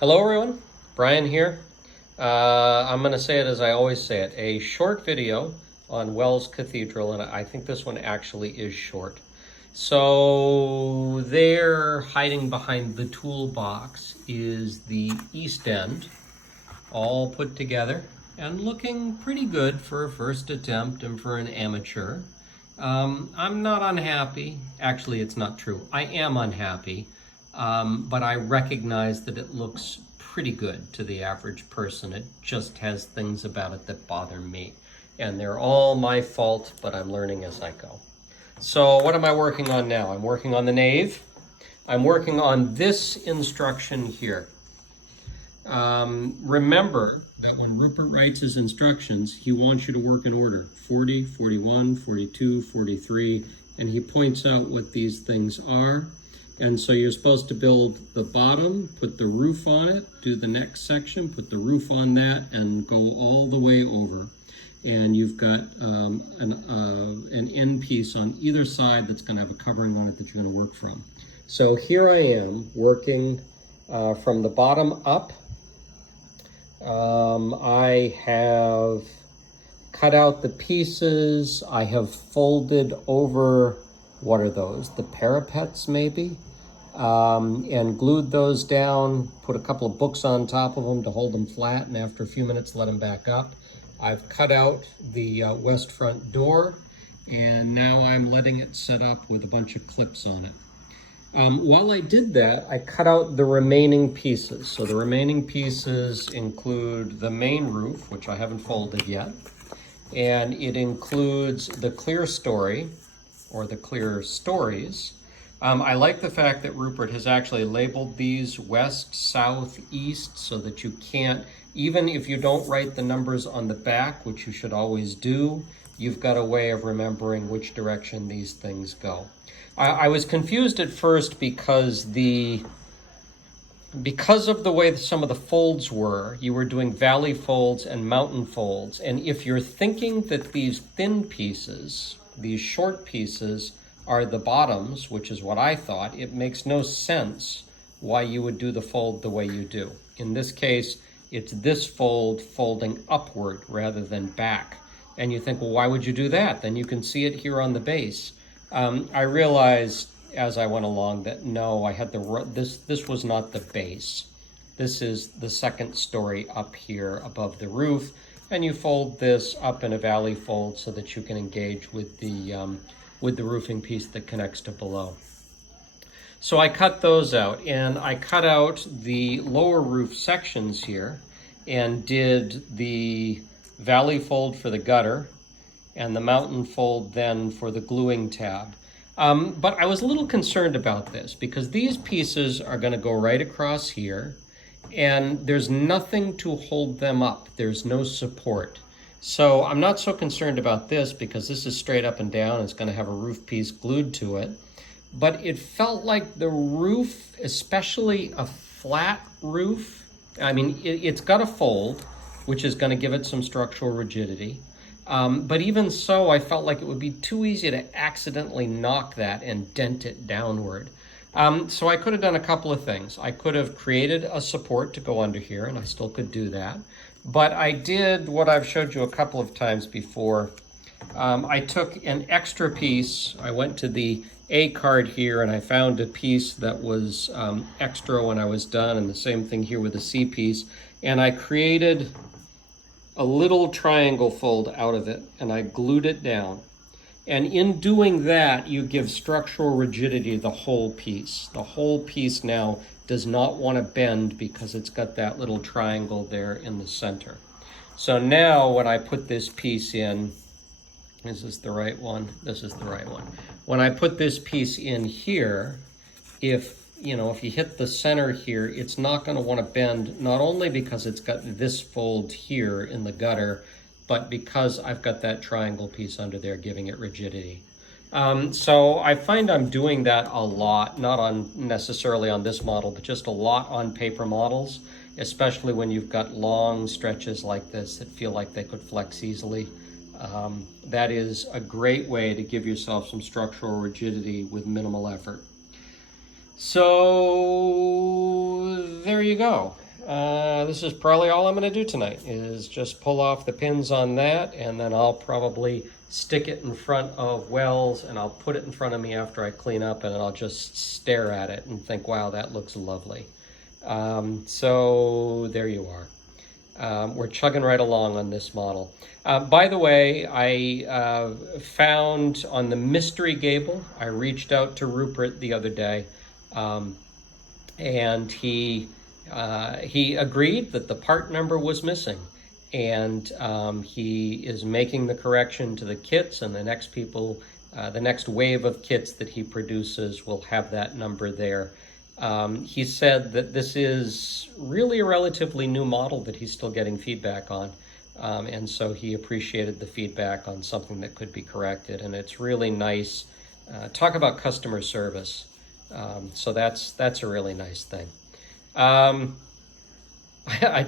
Hello everyone, Brian here. I'm going to say it as I always say it, a short video on Wells Cathedral, and I think this one actually is short. So there, hiding behind the toolbox, is the east end, all put together and looking pretty good for a first attempt and for an amateur. I'm not unhappy. Actually, it's not true. I am unhappy, but I recognize that it looks pretty good to the average person. It just has things about it that bother me. And they're all my fault, but I'm learning as I go. So what am I working on now? I'm working on the nave. I'm working on this instruction here. Remember that when Rupert writes his instructions, he wants you to work in order: 40, 41, 42, 43, and he points out what these things are. And so you're supposed to build the bottom, put the roof on it, do the next section, put the roof on that, and go all the way over. And you've got an end piece on either side that's going to have a covering on it that you're going to work from. So here I am working from the bottom up. I have cut out the pieces. I have folded over, what are those? The parapets maybe? And glued those down, put a couple of books on top of them to hold them flat, and after a few minutes let them back up. I've cut out the west front door, and now I'm letting it set up with a bunch of clips on it. While I did that, I cut out the remaining pieces. So the remaining pieces include the main roof, which I haven't folded yet, and it includes the clear story, or the clear stories. I like the fact that Rupert has actually labeled these west, south, east, so that you can't, even if you don't write the numbers on the back, which you should always do, you've got a way of remembering which direction these things go. I was confused at first because of the way some of the folds were. You were doing valley folds and mountain folds. And if you're thinking that these thin pieces, these short pieces, are the bottoms, which is what I thought, it makes no sense why you would do the fold the way you do. In this case, it's this fold folding upward rather than back. And you think, well, why would you do that? Then you can see it here on the base. I realized as I went along that no, I had this was not the base. This is the second story up here above the roof, and you fold this up in a valley fold so that you can engage with the roofing piece that connects to below. So I cut those out, and I cut out the lower roof sections here and did the valley fold for the gutter and the mountain fold then for the gluing tab. But I was a little concerned about this because these pieces are going to go right across here, and there's nothing to hold them up. There's no support. So I'm not so concerned about this because this is straight up and down. It's going to have a roof piece glued to it. But it felt like the roof, especially a flat roof, I mean, it's got a fold, which is going to give it some structural rigidity. But even so, I felt like it would be too easy to accidentally knock that and dent it downward. So I could have done a couple of things. I could have created a support to go under here, and I still could do that. But I did what I've showed you a couple of times before. I took an extra piece. I went to the A card here, and I found a piece that was extra when I was done, and the same thing here with the C piece. And I created a little triangle fold out of it, and I glued it down. And in doing that, you give structural rigidity to the whole piece. The whole piece now does not want to bend because it's got that little triangle there in the center. So now when I put this piece in, is this the right one? This is the right one. When I put this piece in here, if you hit the center here, it's not going to want to bend, not only because it's got this fold here in the gutter, but because I've got that triangle piece under there giving it rigidity. So I find I'm doing that a lot, not necessarily on this model, but just a lot on paper models, especially when you've got long stretches like this that feel like they could flex easily. That is a great way to give yourself some structural rigidity with minimal effort. So there you go. This is probably all I'm going to do tonight, is just pull off the pins on that, and then I'll probably stick it in front of Wells, and I'll put it in front of me after I clean up, and I'll just stare at it and think, wow, that looks lovely. So there you are. We're chugging right along on this model. By the way, I found on the mystery gable, I reached out to Rupert the other day, and he agreed that the part number was missing, and he is making the correction to the kits, and the next wave of kits that he produces will have that number there. He said that this is really a relatively new model that he's still getting feedback on, and so he appreciated the feedback on something that could be corrected, and it's really nice. Talk about customer service. So that's a really nice thing. I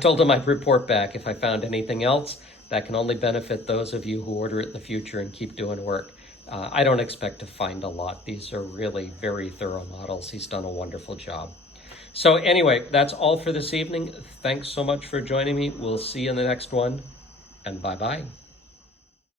told him I'd report back if I found anything else. That can only benefit those of you who order it in the future and keep doing work. I don't expect to find a lot. These are really very thorough models. He's done a wonderful job. So anyway, that's all for this evening. Thanks so much for joining me. We'll see you in the next one, and bye-bye.